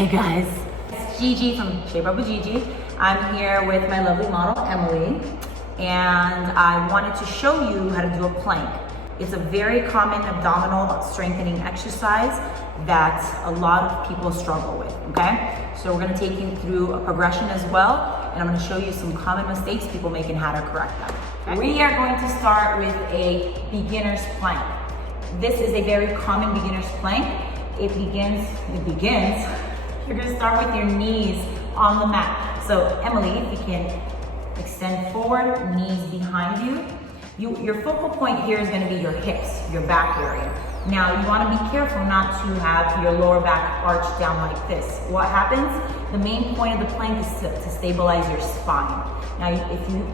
Hey guys, it's Gigi from Shape Up with Gigi. I'm here with my lovely model, Emily, and I wanted to show you how to do a plank. It's a very common abdominal strengthening exercise that a lot of people struggle with, okay? So we're gonna take you through a progression as well, and I'm gonna show you some common mistakes people make and how to correct them. Okay? We are going to start with a beginner's plank. This is a very common beginner's plank. It begins, you're gonna start with your knees on the mat. So Emily, if you can extend forward, knees behind you. Your focal point here is gonna be your hips, your back area. Now you wanna be careful not to have your lower back arch down like this. What happens? The main point of the plank is to stabilize your spine. Now if you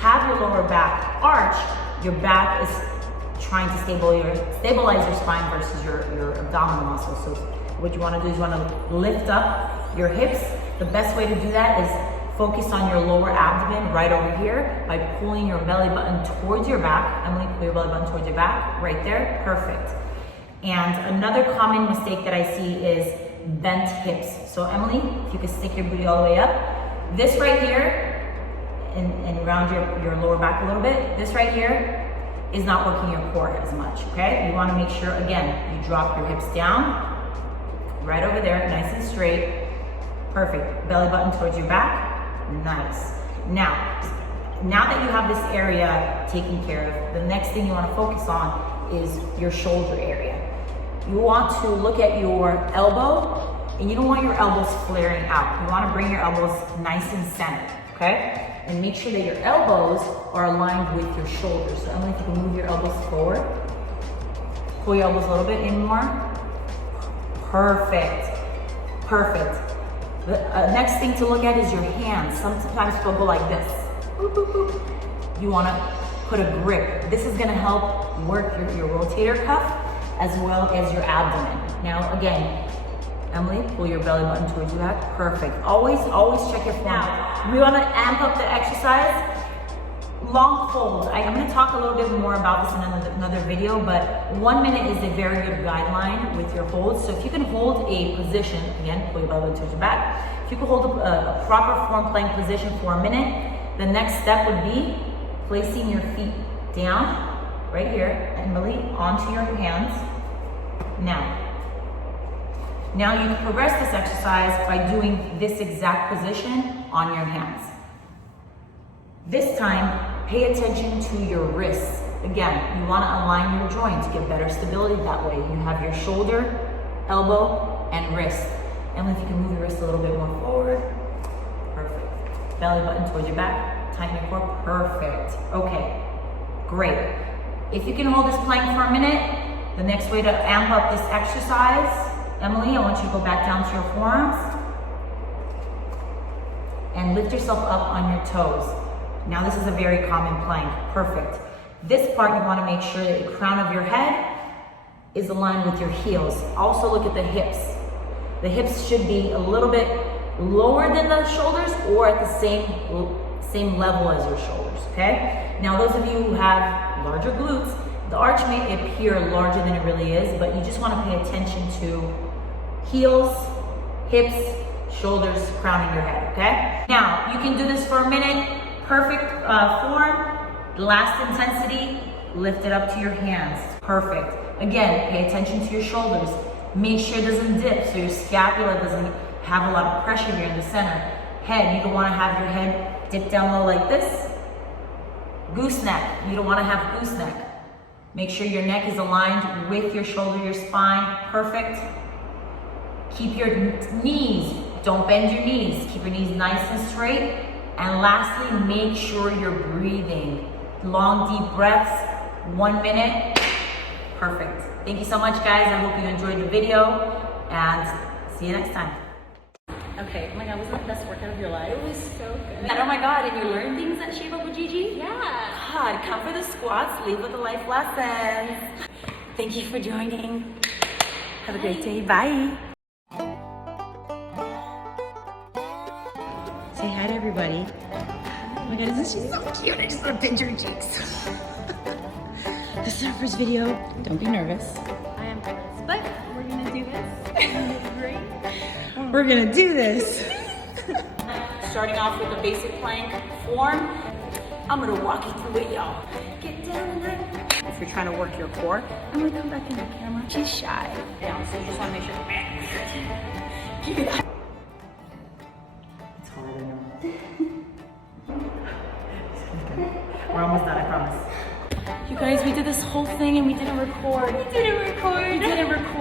have your lower back arch, your back is trying to stabilize your spine versus your abdominal muscles. So what you wanna do is you wanna lift up your hips. The best way to do that is focus on your lower abdomen right over here by pulling your belly button towards your back. Emily, pull your belly button towards your back, right there, perfect. And another common mistake that I see is bent hips. So Emily, if you could stick your booty all the way up. This right here, and round your lower back a little bit, this right here is not working your core as much, okay? You wanna make sure, again, you drop your hips down, right over there, nice and straight, perfect. Belly button towards your back. Nice. Now that you have this area taken care of, the next thing you want to focus on is your shoulder area. You want to look at your elbow, and you don't want your elbows flaring out. You want to bring your elbows nice and centered, okay? And make sure that your elbows are aligned with your shoulders. So Emily, if you can move your elbows forward. Pull your elbows a little bit in more. Perfect. Perfect. The next thing to look at is your hands. Sometimes people go like this. Boop, boop, boop. You wanna put a grip. This is gonna help work your rotator cuff as well as your abdomen. Now again, Emily, pull your belly button towards your back. Perfect. Always check your form. Now, we wanna amp up the exercise. Long hold. I'm gonna talk a little bit more about this in another video, but 1 minute is a very good guideline with your holds. So if you can hold a position, again, pull your belly button towards your back. If you can hold a proper form plank position for 1 minute, the next step would be placing your feet down, right here, Emily, onto your hands. Now you can progress this exercise by doing this exact position on your hands. This time, pay attention to your wrists. Again, you want to align your joints, get better stability that way. You have your shoulder, elbow, and wrist. Emily, if you can move your wrist a little bit more forward. Perfect. Belly button towards your back, tighten your core. Perfect. Okay, great. If you can hold this plank for 1 minute, the next way to amp up this exercise, Emily, I want you to go back down to your forearms and lift yourself up on your toes. Now this is a very common plank, perfect. This part you wanna make sure that the crown of your head is aligned with your heels. Also look at the hips. The hips should be a little bit lower than the shoulders or at the same level as your shoulders, okay? Now those of you who have larger glutes, the arch may appear larger than it really is, but you just wanna pay attention to heels, hips, shoulders, crowning your head, okay? Now, you can do this for 1 minute. Perfect form, last intensity, lift it up to your hands. Perfect. Again, pay attention to your shoulders. Make sure it doesn't dip so your scapula doesn't have a lot of pressure here in the center. Head, you don't want to have your head dip down low like this. Gooseneck, you don't want to have gooseneck. Make sure your neck is aligned with your shoulder, your spine. Perfect. Keep your knees, don't bend your knees. Keep your knees nice and straight. And lastly, make sure you're breathing. Long, deep breaths, 1 minute. Perfect. Thank you so much, guys. I hope you enjoyed the video, and see you next time. Okay, oh my God, wasn't that the best workout of your life? It was so good. And oh my God, and you learned things at Shape Up with Gigi? Yeah. God, come for the squats, leave with the life lessons. Thank you for joining. Have a great day, bye. Say hi to everybody. Oh my God, isn't she so cute? I just want to pinch her cheeks. This is our first video. Don't be nervous. I am nervous, but we're gonna do this. It's great. We're gonna do this. Starting off with a basic plank form. I'm gonna walk you through it, y'all. Get down tonight. If you're trying to work your core, I'm gonna come back in the camera. She's shy. Down, so you just wanna make sure. Keep it up. It's hard, I know. We're almost done, I promise. You guys, we did this whole thing and we didn't record. We didn't record.